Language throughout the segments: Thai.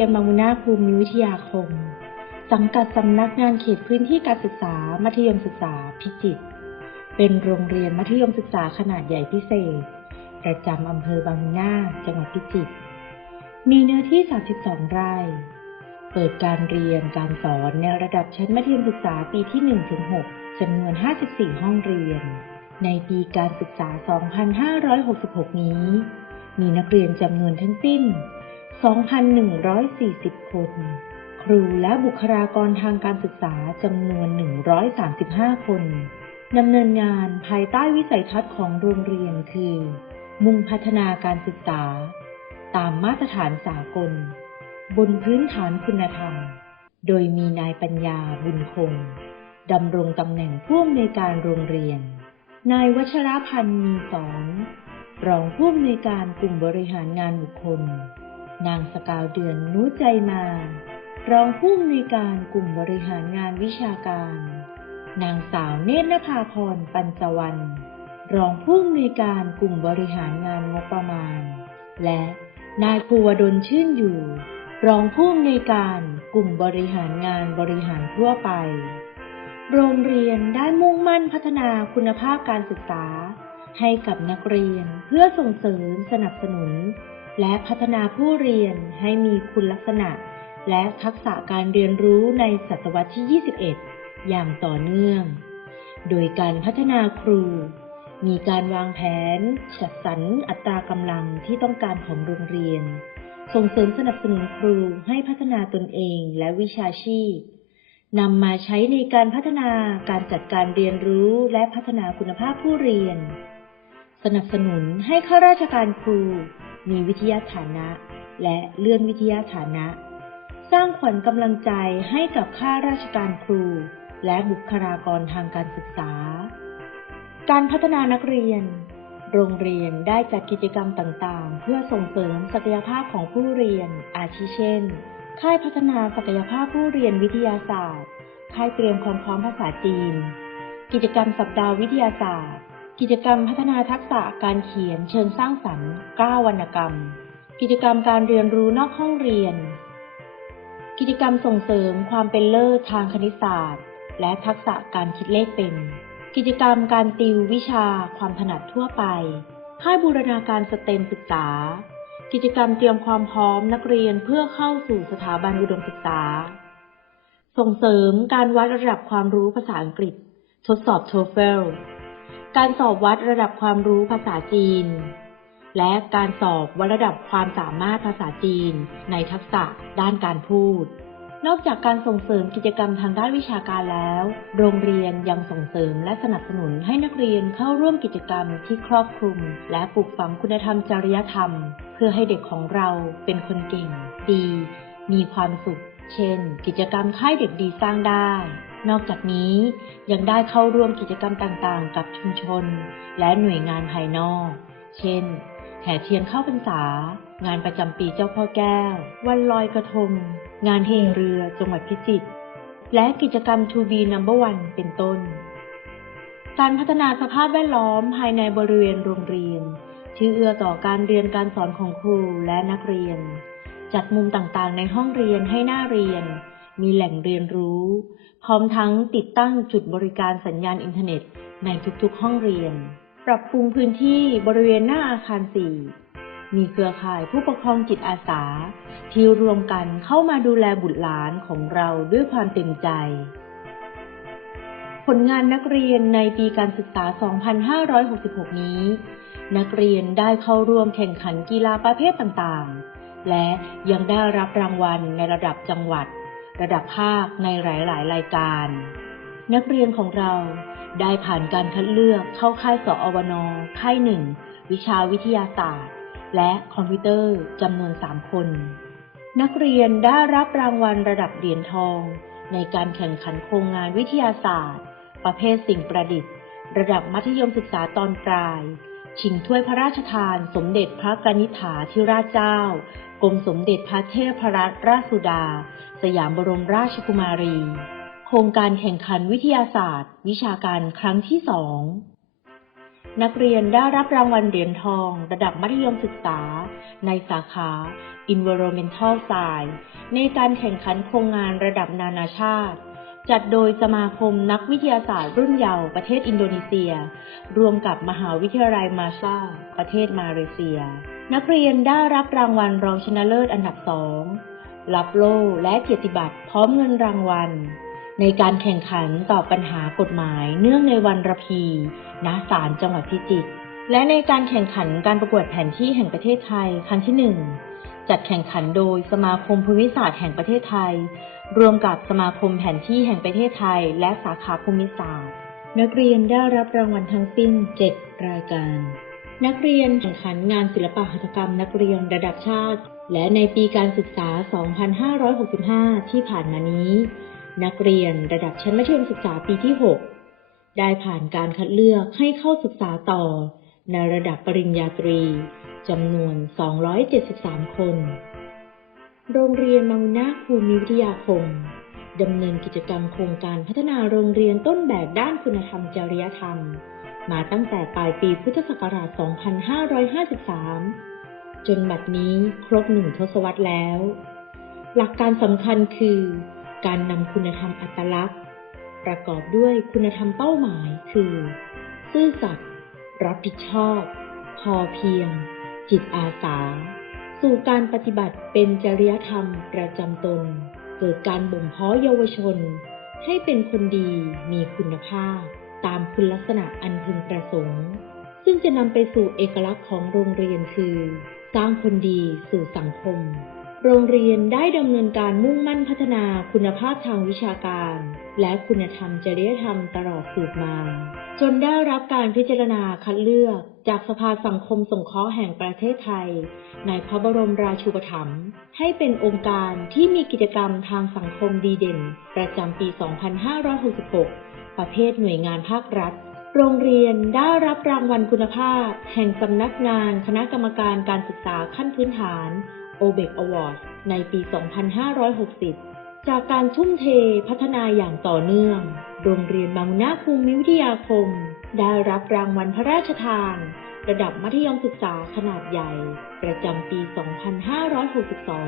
รียนมามุนาภูมิวิทยาคม สังกัดสำนักงานเขตพื้นที่การศึกษา มัธยมศึกษาพิจิตร เป็นโรงเรียนมัธยมศึกษาขนาดใหญ่พิเศษ ประจำอำเภอบางมุนาจังหวัดพิจิตร มีเนื้อที่ 32 ไร่ เปิดการเรียนการสอนในระดับชั้นมัธยมศึกษาปีที่ 1-6จำนวน 54 ห้องเรียน ในปีการศึกษา 2566 นี้ มีนักเรียนจำนวนทั้งสิ้น 2,140 คน ครูและบุคลากรทางการศึกษาจำนวน 135 คนดำเนินงานภายใต้วิสัยทัศน์ของโรงเรียนคือ มุ่งพัฒนาการศึกษา ตามมาตรฐานสากล บนพื้นฐานคุณธรรม โดยมีนายปัญญาบุญคงดำรงตำแหน่งผู้อำนวยการโรงเรียน นายวัชรพันธ์มีสอนรองผู้อำนวยการกลุ่มบริหารงานบุคคล นางสกาวเดือนนุใจมา รองผู้อำนวยการกลุ่มบริหารงานวิชาการ นางสาวเนตรนภาพรปัญจวรรณรองผู้อำนวยการกลุ่มบริหารงานงบประมาณ และนายภูวดลชื่นอยู่ รองผู้อำนวยการกลุ่มบริหารงานบริหารทั่วไป โรงเรียนได้มุ่งมั่นพัฒนาคุณภาพการศึกษา ให้กับนักเรียนเพื่อส่งเสริมสนับสนุน และพัฒนาผู้เรียนให้มีคุณลักษณะ และทักษะการเรียนรู้ในศตวรรษที่ 21 อย่างต่อเนื่อง โดยการพัฒนาครู มีการวางแผน จัดสรรอัตรากำลังที่ต้องการของโรงเรียน ส่งเสริมสนับสนุนครูให้พัฒนาตนเองและวิชาชีพนำมาใช้ในการพัฒนาการจัดการเรียนรู้และพัฒนาคุณภาพผู้เรียน สนับสนุนให้ข้าราชการครู มีวิทยาฐานะ และเลื่อนวิทยาฐานะ สร้างขวัญกำลังใจให้กับข้าราชการครู และบุคลากรทางการศึกษา การพัฒนานักเรียน โรงเรียนได้จัดกิจกรรมต่างๆ เพื่อส่งเสริมศักยภาพของผู้เรียน อาทิเช่น ค่ายพัฒนาศักยภาพผู้เรียนวิทยาศาสตร์ ค่ายเตรียมความพร้อมภาษาจีน กิจกรรมสัปดาห์วิทยาศาสตร์ กิจกรรมพัฒนาทักษะการเขียนเชิงสร้างสรรค์ 9 วรรณกรรม กิจกรรมการเรียนรู้นอกห้องเรียน กิจกรรมส่งเสริมความเป็นเลิศทางคณิตศาสตร์ และทักษะการคิดเลขเป็น กิจกรรมการติววิชาความถนัดทั่วไป ค่ายบูรณาการสเต็มศึกษา กิจกรรมเตรียมความพร้อมนักเรียนเพื่อเข้าสู่สถาบันอุดมศึกษา ส่งเสริมการวัดระดับความรู้ภาษาอังกฤษ ทดสอบ TOEFL การสอบวัดระดับความรู้ภาษาจีน และการสอบวัดระดับความสามารถภาษาจีน ในทักษะด้านการพูด นอกจากการส่งเสริมกิจกรรมทางด้านวิชาการแล้ว โรงเรียนยังส่งเสริมและสนับสนุนให้นักเรียนเข้าร่วมกิจกรรมที่ครอบคลุม และปลูกฝังคุณธรรมจริยธรรม เพื่อให้เด็กของเราเป็นคนเก่ง ดี มีความสุข เช่น กิจกรรมค่ายเด็กดีสร้างได้ นอกจากนี้ยังได้เข้าร่วมกิจกรรมต่างๆ กับชุมชน และหน่วยงานภายนอก เช่น แห่เทียนเข้าพรรษา งานประจำปีเจ้าพ่อแก้ว วันลอยกระทง งานเฮเรือจังหวัดพิจิตร และกิจกรรม To be number one เป็นต้น การพัฒนาสภาพแวดล้อมภายในบริเวณโรงเรียนที่เอื้อต่อการเรียนการสอนของครูและนักเรียน จัดมุมต่างๆ ในห้องเรียนให้น่าเรียน มีแหล่งเรียนรู้ พร้อมทั้งติดตั้งจุดบริการสัญญาณอินเทอร์เน็ตในทุกๆ ห้องเรียน ปรับปรุงพื้นที่บริเวณหน้าอาคาร 4 มีเครือข่ายผู้ปกครองจิตอาสา ที่รวมกันเข้ามาดูแลบุตรหลานของเราด้วยความเต็มใจ ผลงานนักเรียนในปีการศึกษา 2566 นี้ นักเรียนได้เข้าร่วมแข่งขันกีฬาประเภทต่างๆ และยังได้รับรางวัลในระดับจังหวัด ระดับภาคในหลาย ๆ รายการ นักเรียนของเราได้ผ่านการคัดเลือกเข้าค่ายสอวนค่ายหนึ่งวิชาวิทยาศาสตร์ และคอมพิวเตอร์จำนวน3คน นักเรียนได้รับรางวัลระดับเหรียญทอง ในการแข่งขันโครงงานวิทยาศาสตร์ ประเภทสิ่งประดิษฐ์ ระดับมัธยมศึกษาตอนปลาย ชิงถ้วยพระราชทาน สมเด็จพระกนิษฐาธิราชเจ้า กรมสมเด็จพระเทพรัตนราชสุดา สยามบรมราชกุมารี โครงการแข่งขันวิทยาศาสตร์ วิชาการครั้งที่สอง นักเรียนได้รับรางวัลเหรียญทอง ระดับมัธยมศึกษา ในสาขา Environmental Science ในการแข่งขันโครงงานระดับนานาชาติ จัดโดยสมาคมนักวิทยาศาสตร์รุ่นเยาว์ประเทศอินโดนีเซีย รวมกับมหาวิทยาลัยมาซาประเทศมาเลเซีย นักเรียนได้รับรางวัลรองชนะเลิศอันดับสองรับโล่และเกียรติบัตรพร้อมเงินรางวัล ในการแข่งขันตอบปัญหากฎหมายเนื่องในวันระพีณศาลจังหวัดพิจิตรและในการแข่งขันการประกวดแผนที่แห่งประเทศไทยครั้งที่หนึ่ง จัดแข่งขันโดยสมาคมภูมิศาสตร์แห่งประเทศไทย รวมกับสมาคมแผนที่แห่งประเทศไทย และสาขาภูมิศาสตร์ นักเรียนได้รับรางวัลทั้งสิ้น 7 รายการ นักเรียนแข่งขันงานศิลปะหัตถกรรมนักเรียนระดับชาติ และในปีการศึกษา 2565 ที่ผ่านมานี้ นักเรียนระดับชั้นมัธยมศึกษาปีที่ 6 ได้ผ่านการคัดเลือกให้เข้าศึกษาต่อ ในระดับปริญญาตรีจำนวน 273 คน โรงเรียนมังนาภูมิวิทยาคมดำเนินกิจกรรมโครงการพัฒนาโรงเรียนต้นแบบด้านคุณธรรมจริยธรรม มาตั้งแต่ปลายปีพุทธศักราช 2553 จนบัดนี้ครบหนึ่งทศวรรษแล้ว หลักการสำคัญคือ การนำคุณธรรมอัตลักษณ์ ประกอบด้วยคุณธรรมเป้าหมายคือ ซื่อสัตย์ รับผิดชอบ พอเพียง จิตอาสา สู่การปฏิบัติเป็นจริยธรรมประจำตน เกิดการบ่มเพาะเยาวชน ให้เป็นคนดีมีคุณภาพ ตามคุณลักษณะอันพึงประสงค์ ซึ่งจะนำไปสู่เอกลักษณ์ของโรงเรียนคือ สร้างคนดีสู่สังคม โรงเรียนได้ดำเนินการมุ่งมั่นพัฒนาคุณภาพทางวิชาการ และคุณธรรมจริยธรรมตลอดสืบมา จนได้รับการพิจารณาคัดเลือก จากสภาสังคมสงเคราะห์แห่งประเทศไทย ในพระบรมราชูปถัมภ์ให้เป็นองค์การที่มีกิจกรรมทางสังคมดีเด่น ประจำปี 2566 ประเภทหน่วยงานภาครัฐ โรงเรียนได้รับรางวัลคุณภาพ แห่งสำนักงานคณะกรรมการการศึกษาขั้นพื้นฐาน o b e c Award ในปี 2560 จากการทุ่มเทพัฒนาอย่างต่อเนื่อง โรงเรียนบางนาภูมิวิทยาคม ได้รับรางวัลพระราชทาน ระดับมัธยมศึกษาขนาดใหญ่ ประจำปี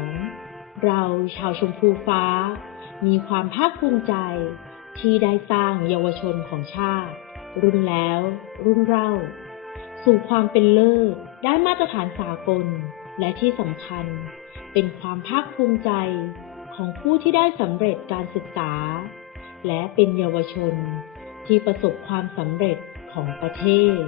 2562 เราชาวชมพูฟ้า มีความภาคภูมิใจ ที่ได้สร้างเยาวชนของชาติ รุ่นแล้ว รุ่นเล่า สู่ความเป็นเลิศได้มาตรฐานสากล และที่สำคัญ เป็นความภาคภูมิใจ ของผู้ที่ได้สำเร็จการศึกษา และเป็นเยาวชนที่ประสบความสำเร็จของประเทศ